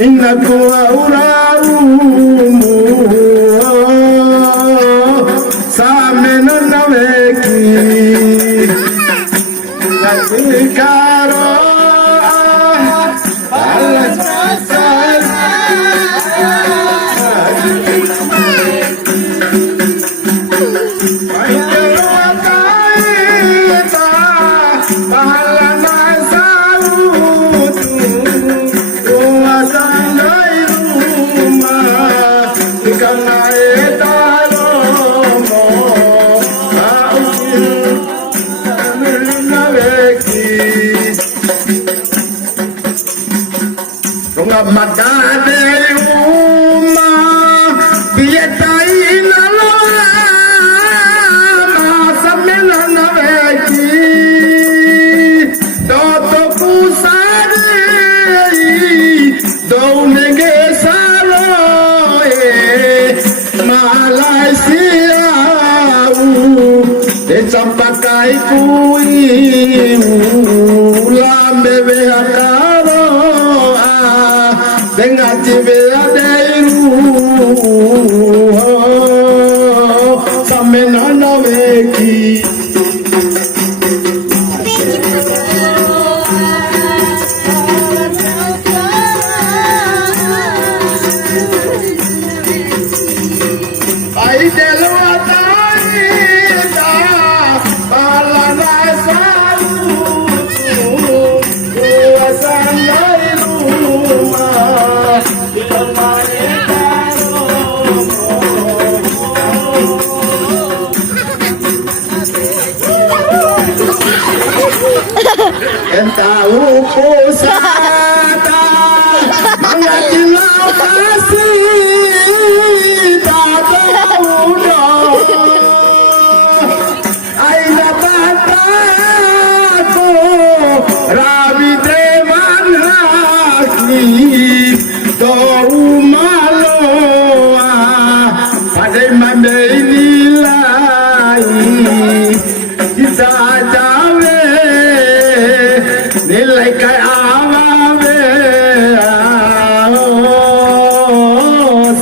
inakuwa uraumu sameno naweki natikaro Madadeyuma bietaina lola masamena naveki toto kusari doumenge saroe Malaysia de champakai kui lambe beakaro Dengan cibia deiru sampai nana weki. Ai delu atai ta balana salu wasandairu. Tahu pusata mengajilah kasih tak tahu dah aina tataku rabi dewan haki tahu maloa pada mana nilai kita nilai kai awame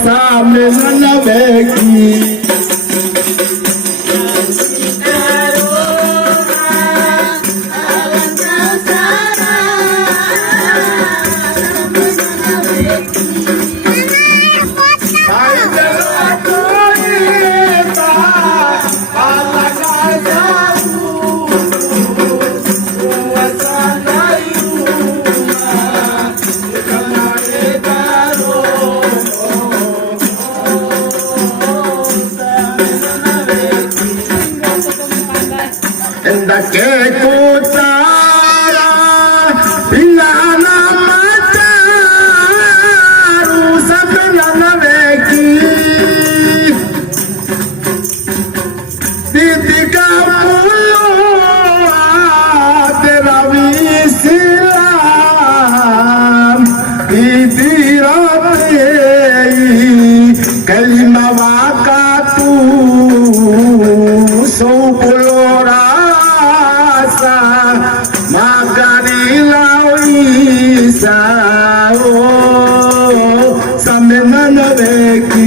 samne nana beki que kutara pilana mataru sapelana veki ditika mulo tera vislam itirate kalima wakatu soupulora Magarilau isa samena veki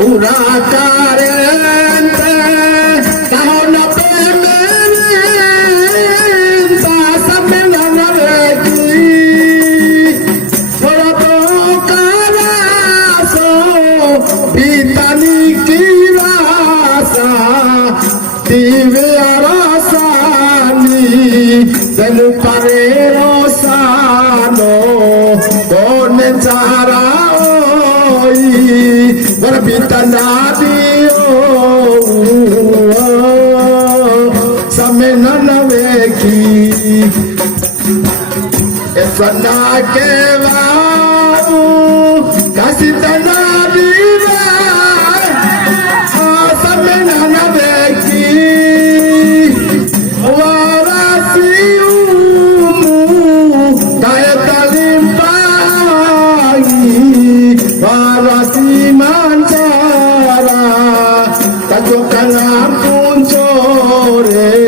Urakarente tahun pemerintah sambil naveki soroto karaso bitani kirasa tive arasani denu pare rosano donen cara Berbita nadio samena naveki Sana kewau kasih tanah bila asamena na beki warasiumu kaya talimpagi warasi mancara tajukan ampun sore